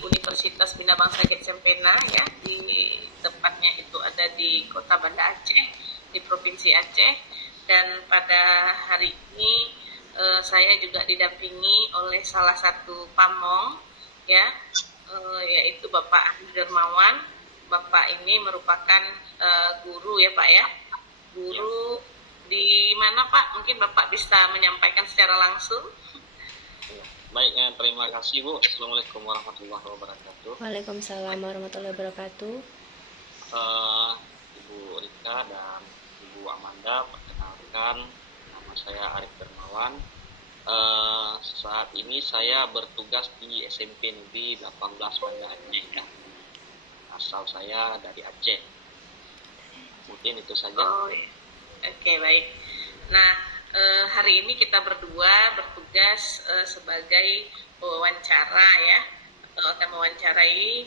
Universitas Bina Bangsa Kecempena ya, di tepatnya itu ada di Kota Banda Aceh, di Provinsi Aceh. Dan pada hari ini saya juga didampingi oleh salah satu pamong ya, yaitu Bapak Andi Dermawan. Bapak ini merupakan guru ya Pak ya, guru di mana Pak? Mungkin Bapak bisa menyampaikan secara langsung. Baik, terima kasih Bu. Assalamualaikum warahmatullahi wabarakatuh. Waalaikumsalam warahmatullahi wabarakatuh. Ibu Rika dan Ibu Amanda, perkenalkan nama saya Arif Dermawan. Saat ini saya bertugas di SMP Negeri 18 Banda Aceh ya. Asal saya dari Aceh. Mungkin itu saja. Oke, baik. Nah, hari ini kita berdua bertugas sebagai wawancara ya, atau akan mewawancarai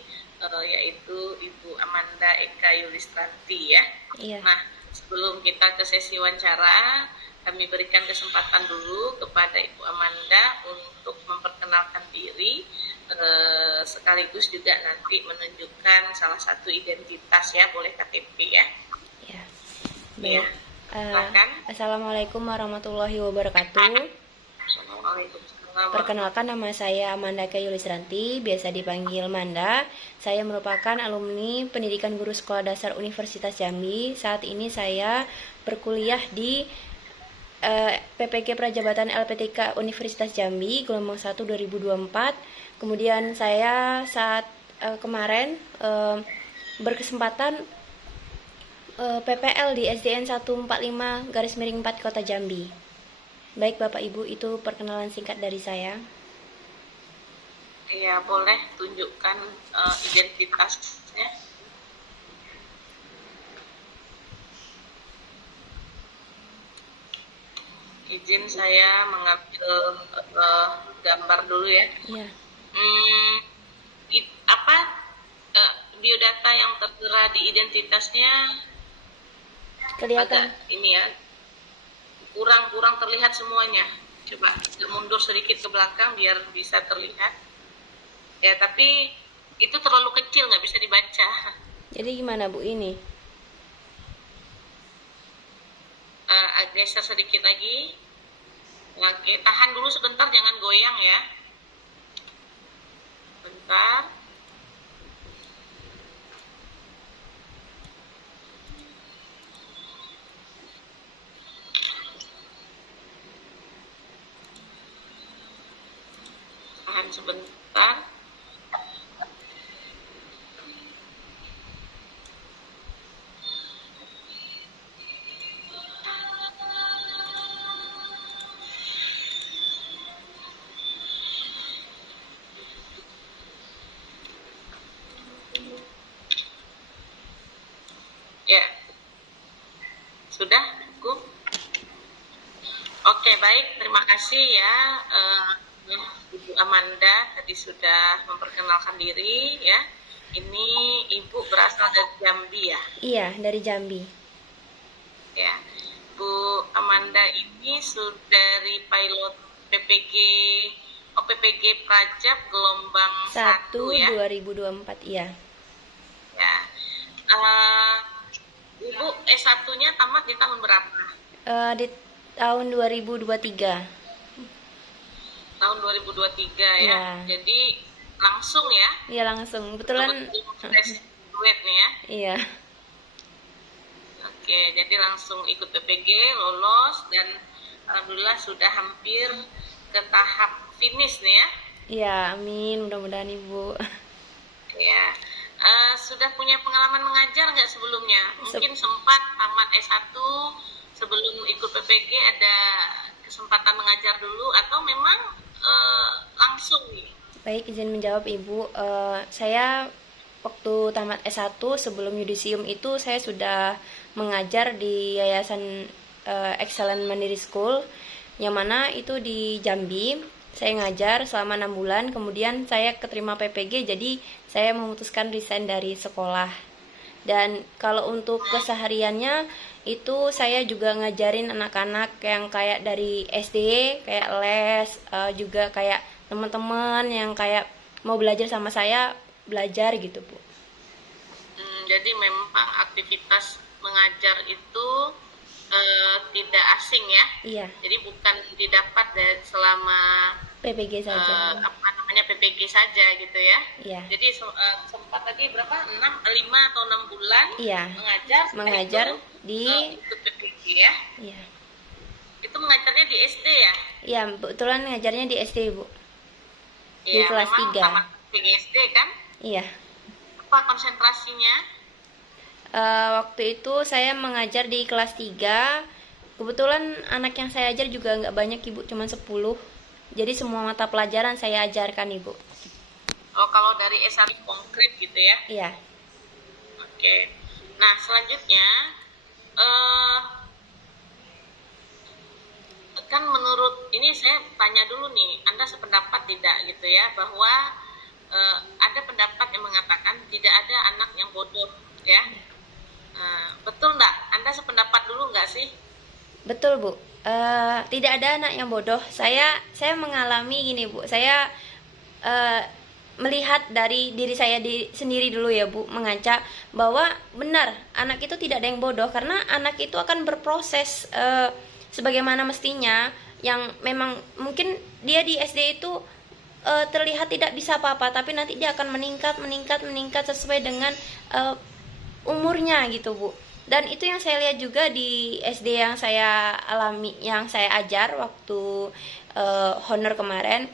yaitu Ibu Amanda Eka Yulistranti ya. Iya. Nah, sebelum kita ke sesi wawancara, kami berikan kesempatan dulu kepada Ibu Amanda untuk memperkenalkan diri, sekaligus juga nanti menunjukkan salah satu identitas ya, boleh KTP ya. Ya. Iya. Assalamualaikum warahmatullahi wabarakatuh. Waalaikumsalam. Perkenalkan, nama saya Amanda Eka Yulistranti, biasa dipanggil Manda. Saya merupakan alumni Pendidikan Guru Sekolah Dasar Universitas Jambi. Saat ini saya berkuliah di PPG Prajabatan LPTK Universitas Jambi gelombang 1 2024. Kemudian saya saat kemarin berkesempatan PPL di SDN 145/4 Kota Jambi. Baik Bapak Ibu, itu perkenalan singkat dari saya. Iya, boleh tunjukkan identitasnya. Izin saya mengambil gambar dulu ya. Iya. Biodata yang tertera di identitasnya Kelihatan. agak ini ya, kurang terlihat semuanya. Coba mundur sedikit ke belakang biar bisa terlihat ya, tapi itu terlalu kecil, nggak bisa dibaca. Jadi gimana Bu ini? Geser sedikit lagi. Oke, tahan dulu sebentar, jangan goyang ya. Bentar. Tahan sebentar. Ya, sudah cukup. Oke, baik, terima kasih ya Ibu Amanda tadi sudah memperkenalkan diri ya. Ini Ibu berasal dari Jambi ya? Iya, dari Jambi. Ya, Bu Amanda ini sudah dari pilot PPG Prajab gelombang 1 ya? 2024, iya. Ya. Ibu S1-nya tamat di tahun berapa? Di tahun 2023. Tahun 2023 ya. Ya. Jadi langsung ya? Iya, langsung. Kebetulan Graduate nih ya. iya. Oke, jadi langsung ikut PPG, lolos, dan alhamdulillah sudah hampir ke tahap finish nih ya. Iya, amin, mudah-mudahan Ibu. Ya. Sudah punya pengalaman mengajar nggak sebelumnya? Mungkin sempat tamat S1 sebelum ikut PPG ada kesempatan mengajar dulu, atau memang langsung nih? Baik, izin menjawab Ibu. Saya waktu tamat S1 sebelum yudisium itu saya sudah mengajar di Yayasan Excellent Mandiri School, yang mana itu di Jambi. Saya ngajar selama 6 bulan, kemudian saya keterima PPG, jadi saya memutuskan resign dari sekolah. Dan kalau untuk kesehariannya itu saya juga ngajarin anak-anak yang kayak dari SD, kayak les, juga kayak teman-teman yang kayak mau belajar sama saya, belajar gitu Bu. Jadi memang aktivitas mengajar itu tidak asing ya. Iya, Jadi bukan didapat selama PPG saja. PPG saja gitu ya. Iya. Jadi sempat tadi berapa? 5 atau 6 bulan Iya. mengajar di ikut PPG ya. Iya. Itu mengajarnya di SD ya? Iya, kebetulan ngajarnya di SD, Bu. Di Iya, kelas memang 3. tamat PPG SD kan? Iya. Apa konsentrasinya? Waktu itu saya mengajar di kelas 3. Kebetulan anak yang saya ajar juga nggak banyak, Ibu, cuma 10. Jadi semua mata pelajaran saya ajarkan, Ibu. Oh, kalau dari S1 konkret gitu ya? Iya. Oke. Nah, selanjutnya kan menurut ini saya tanya dulu nih, Anda sependapat tidak gitu ya, bahwa ada pendapat yang mengatakan tidak ada anak yang bodoh ya. Betul nggak? Anda sependapat dulu nggak sih? Betul, Bu. Tidak ada anak yang bodoh. Saya mengalami gini, Bu. Saya melihat dari diri saya sendiri dulu ya, Bu, mengaca bahwa benar anak itu tidak ada yang bodoh, karena anak itu akan berproses sebagaimana mestinya. Yang memang mungkin dia di SD itu terlihat tidak bisa apa-apa, tapi nanti dia akan meningkat sesuai dengan umurnya gitu, Bu. Dan itu yang saya lihat juga di SD yang saya alami, yang saya ajar waktu honor kemarin.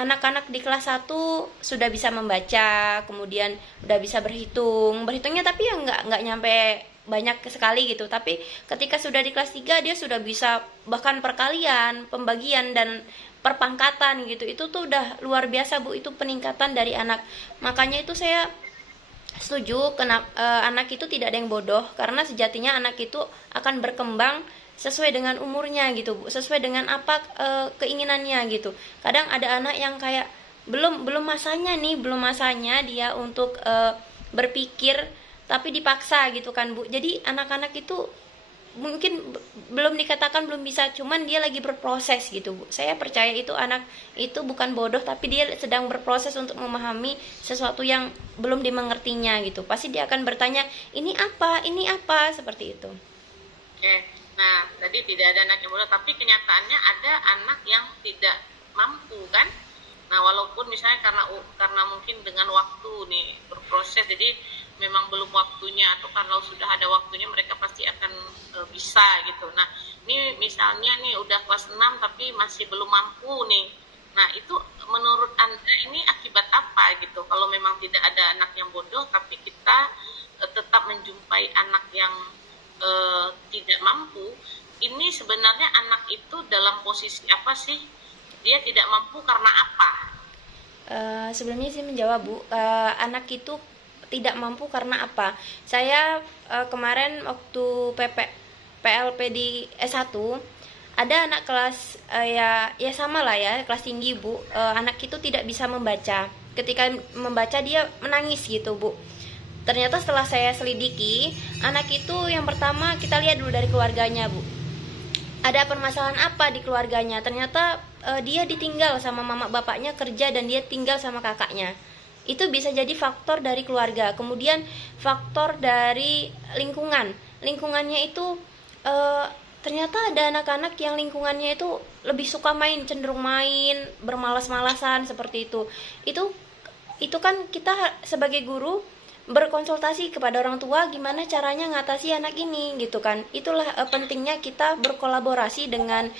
Anak-anak di kelas 1 sudah bisa membaca, kemudian udah bisa berhitungnya, tapi ya nggak nyampe banyak sekali gitu. Tapi ketika sudah di kelas 3 dia sudah bisa bahkan perkalian, pembagian, dan perpangkatan gitu. Itu tuh udah luar biasa, Bu, itu peningkatan dari anak. Makanya itu saya setuju anak itu tidak ada yang bodoh, karena sejatinya anak itu akan berkembang sesuai dengan umurnya gitu, Bu, sesuai dengan apa keinginannya gitu. Kadang ada anak yang kayak belum masanya dia untuk berpikir, tapi dipaksa gitu kan, Bu. Jadi anak-anak itu mungkin belum dikatakan belum bisa, cuman dia lagi berproses gitu, Bu. Saya percaya itu anak itu bukan bodoh, tapi dia sedang berproses untuk memahami sesuatu yang belum dimengertinya gitu. Pasti dia akan bertanya, ini apa, seperti itu. Oke. Nah, tadi tidak ada anak yang bodoh, tapi kenyataannya ada anak yang tidak mampu kan? Nah, walaupun misalnya karena mungkin dengan waktu nih berproses, jadi memang belum waktunya, atau kalau sudah ada waktunya mereka pasti akan bisa gitu. Nah, ini misalnya nih udah kelas 6 tapi masih belum mampu nih. Nah, itu menurut Anda ini akibat apa gitu? Kalau memang tidak ada anak yang bodoh tapi kita tetap menjumpai anak yang tidak mampu, ini sebenarnya anak itu dalam posisi apa sih? Dia tidak mampu karena apa? Sebelumnya saya menjawab, Bu. Anak itu tidak mampu karena apa? Saya kemarin waktu PLP di S1 ada anak kelas ya sama lah ya, kelas tinggi, Bu. Anak itu tidak bisa membaca. Ketika membaca dia menangis gitu, Bu. Ternyata setelah saya selidiki, anak itu yang pertama kita lihat dulu dari keluarganya, Bu. Ada permasalahan apa di keluarganya? Ternyata dia ditinggal sama mama bapaknya kerja dan dia tinggal sama kakaknya. Itu bisa jadi faktor dari keluarga. Kemudian faktor dari lingkungan. Lingkungannya itu ternyata ada anak-anak yang lingkungannya itu lebih suka main, cenderung main, bermalas-malasan seperti itu. Itu kan kita sebagai guru berkonsultasi kepada orang tua gimana caranya ngatasi anak ini gitu kan. Itulah pentingnya kita berkolaborasi dengan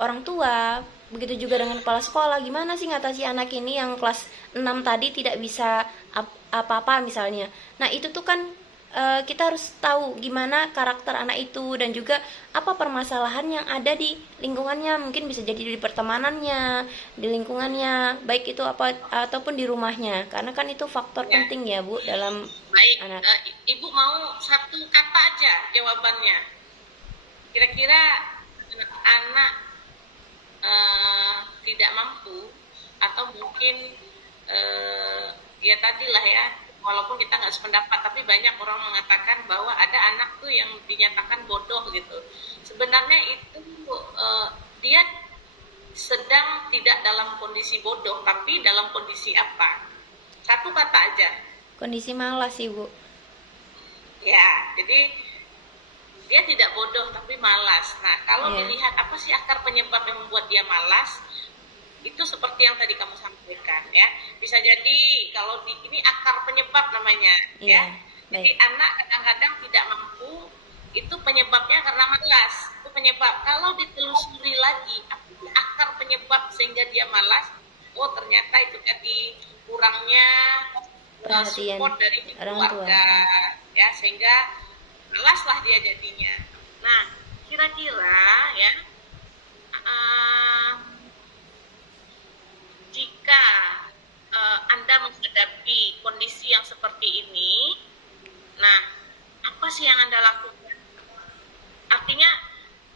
orang tua, begitu juga dengan kepala sekolah. Gimana sih ngatasi anak ini yang kelas 6 tadi tidak bisa apa-apa misalnya. Nah, itu tuh kan kita harus tahu gimana karakter anak itu dan juga apa permasalahan yang ada di lingkungannya. Mungkin bisa jadi di pertemanannya, di lingkungannya, baik itu apa ataupun di rumahnya, karena kan itu faktor penting ya, Bu, dalam anak. Ibu mau satu kata aja jawabannya. Kira-kira anak tidak mampu atau mungkin ya tadilah ya, walaupun kita nggak sependapat, tapi banyak orang mengatakan bahwa ada anak tuh yang dinyatakan bodoh gitu. Sebenarnya itu dia sedang tidak dalam kondisi bodoh, tapi dalam kondisi apa? Satu kata aja. Kondisi malas, Ibu. Ya, jadi dia tidak bodoh tapi malas. Nah, kalau Iya. dilihat apa sih akar penyebab yang membuat dia malas, itu seperti yang tadi kamu sampaikan ya. Bisa jadi kalau ini akar penyebab namanya Iya, ya. Jadi baik. anak kadang-kadang tidak mampu, itu penyebabnya karena malas. Itu penyebab. Kalau ditelusuri lagi apa sih akar penyebab sehingga dia malas, oh ternyata itu tadi kurangnya Perhatian support dari orang tua. keluarga ya, sehingga malaslah dia jadinya. Nah, kira-kira ya, jika Anda menghadapi kondisi yang seperti ini, nah, apa sih yang Anda lakukan? Artinya,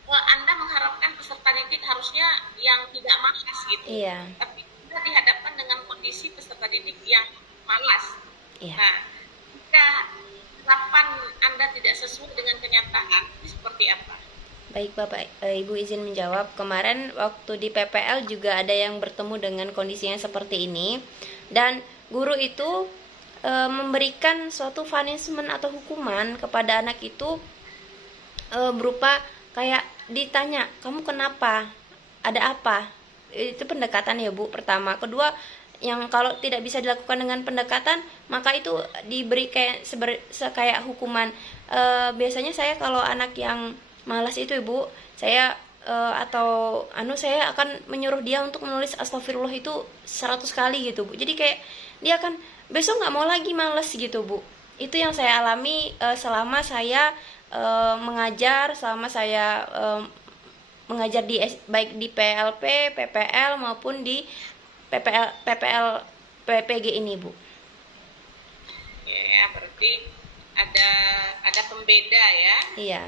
Anda mengharapkan peserta didik harusnya yang tidak malas gitu. Iya. Tapi Anda dihadapkan dengan kondisi peserta didik yang malas. Iya. Nah, jika harapan Anda tidak sesuai dengan kenyataan, ini seperti apa? Baik Bapak, Ibu izin menjawab. Kemarin waktu di PPL juga ada yang bertemu dengan kondisi yang seperti ini, dan guru itu memberikan suatu punishment atau hukuman kepada anak itu berupa kayak ditanya, kamu kenapa? Ada apa? Itu pendekatan ya Bu, pertama. Kedua, yang kalau tidak bisa dilakukan dengan pendekatan, maka itu diberi kayak kayak hukuman. Biasanya saya kalau anak yang malas itu Ibu, saya saya akan menyuruh dia untuk menulis astagfirullah itu 100 kali gitu Bu. Jadi kayak dia akan besok nggak mau lagi malas gitu Bu. Itu yang saya alami selama saya mengajar, selama saya mengajar baik di PLP, PPL maupun di PPL PPG ini Bu. Ya, berarti ada pembeda ya. Iya.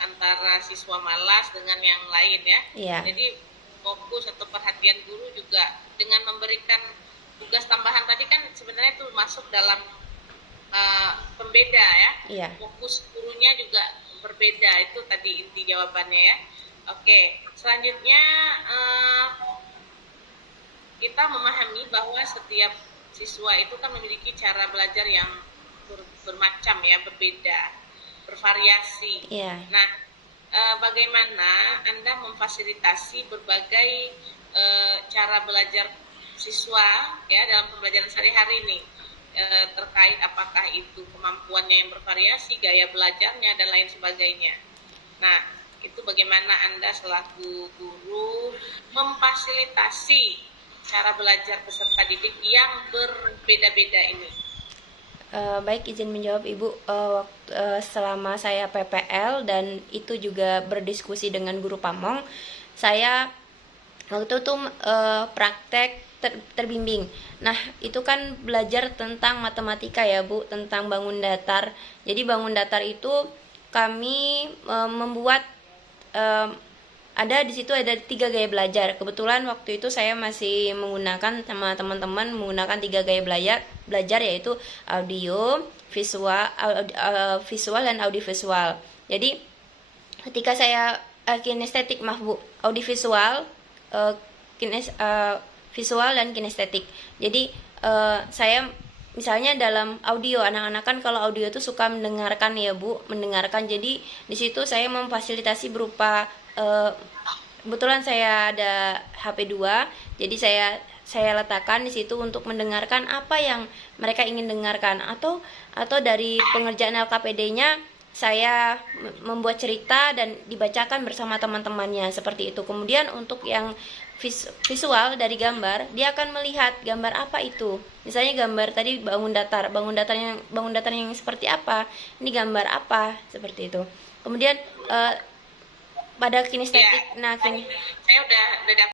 Antara siswa malas dengan yang lain ya. Iya. Jadi fokus atau perhatian guru juga dengan memberikan tugas tambahan tadi kan sebenarnya itu masuk dalam pembeda ya. Iya. Fokus gurunya juga berbeda, itu tadi inti jawabannya ya. Oke, selanjutnya kita memahami bahwa setiap siswa itu kan memiliki cara belajar yang bermacam ya, berbeda, bervariasi. Iya. Nah, bagaimana Anda memfasilitasi berbagai cara belajar siswa ya dalam pembelajaran sehari-hari ini, terkait apakah itu kemampuannya yang bervariasi, gaya belajarnya dan lain sebagainya. Nah, itu bagaimana Anda selaku guru memfasilitasi cara belajar peserta didik yang berbeda-beda ini? Baik, izin menjawab Ibu. Selama saya PPL dan itu juga berdiskusi dengan guru Pamong, saya waktu itu praktek terbimbing. Nah, itu kan belajar tentang matematika ya Bu, tentang bangun datar. Jadi bangun datar itu kami membuat ada di situ ada 3 gaya belajar. Kebetulan waktu itu saya masih menggunakan sama teman-teman menggunakan 3 gaya belajar yaitu audio, visual dan audiovisual. Jadi ketika saya kinestetik audiovisual, visual dan kinestetik. Jadi saya misalnya dalam audio, anak-anak kan kalau audio itu suka mendengarkan ya Bu, mendengarkan. Jadi di situ saya memfasilitasi berupa kebetulan saya ada HP 2, jadi saya letakkan di situ untuk mendengarkan apa yang mereka ingin dengarkan, atau dari pengerjaan LKPD-nya saya membuat cerita dan dibacakan bersama teman-temannya seperti itu. Kemudian untuk yang visual dari gambar, dia akan melihat gambar apa itu. Misalnya gambar tadi bangun datar yang seperti apa, ini gambar apa, seperti itu. Kemudian pada kinestetik, saya udah